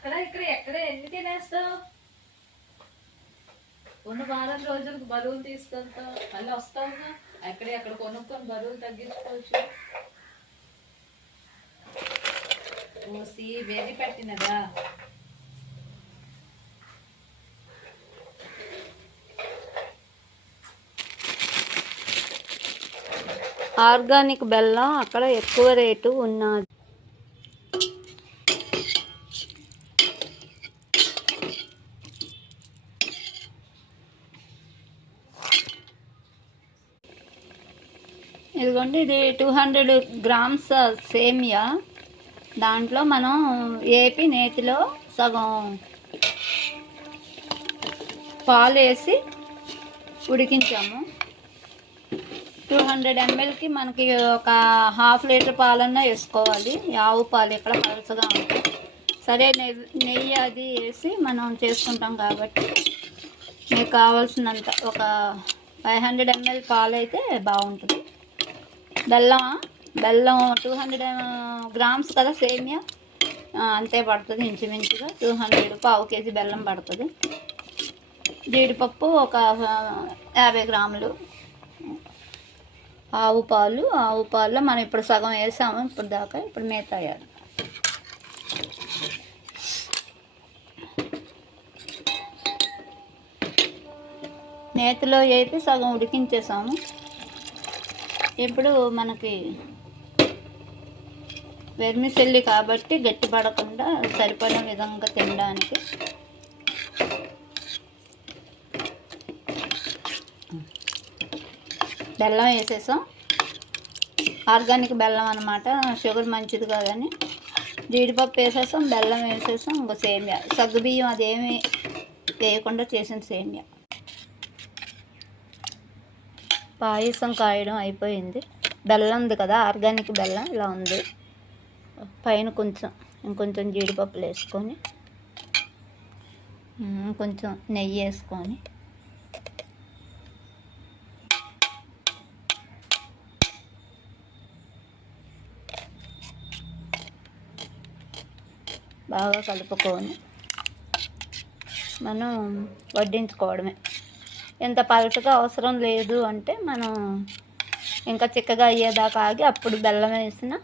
అక్కడ ఇక్కడ ఎక్కడ ఎన్ని తినేస్తావు? ఉన్న వారం రోజులకు బరువులు తీసుకెళ్తావు, మళ్ళీ వస్తావుగా ఎక్కడ కొనుక్కొని బరువులు తగ్గించుకోవచ్చు. ఓసి వేది పెట్టినదా? ఆర్గానిక్ బెల్లం అక్కడ ఎక్కువ రేటు ఉన్నది. ఇదిగోండి, ఇది 200 గ్రామ్స్ సేమియా. దాంట్లో మనం ఏపి నేతిలో సగం పాలు వేసి ఉడికించాము. 200 mlకి మనకి ఒక ½ లీటర్ పాలన్నా వేసుకోవాలి. ఆవు పాలు ఇక్కడ పలుచగా ఉంటాయి. సరే, నెయ్యి అది వేసి మనం చేసుకుంటాం కాబట్టి మీకు కావాల్సినంత ఒక 500 ml పాలు అయితే బాగుంటుంది. బెల్లం 200 గ్రామ్స్ కదా సేమియా, అంతే పడుతుంది ఇంచుమించుగా. 200 పావు కేజీ బెల్లం పడుతుంది. జీడిపప్పు ఒక 50 గ్రాములు. ఆవు పాలలో మనం ఇప్పుడు సగం వేసాము ఇప్పుడు దాకా. ఇప్పుడు మిగతా వేయాలి. నేతిలో వేపి సగం ఉడికించేసాము. ఇప్పుడు మనకి వెర్మిసెల్లి కాబట్టి గట్టి పడకుండా సరిపడిన విధంగా తినడానికి బెల్లం వేసేసాం. ఆర్గానిక్ బెల్లం అన్నమాట, షుగర్ మంచిది కాదని. జీడిపప్పు వేసేసాం, బెల్లం వేసేసాం. ఇంకో సేమియా, సగ్గుబియ్యం అదేమి వేయకుండా చేసిన సేమియా. పాయసం కాయడం అయిపోయింది. బెల్లం ఉంది కదా, ఆర్గానిక్ బెల్లం ఇలా ఉంది. పైన ఇంకొంచెం జీడిపప్పులు వేసుకొని, కొంచెం నెయ్యి వేసుకొని బాగా కలుపుకొని మనం వడ్డించుకోవడమే. ఎంత పలచగా అవసరం లేదు అంటే మనం ఇంకా చిక్కగా అయ్యేదాకా ఆగి అప్పుడు బెల్లం వేసినా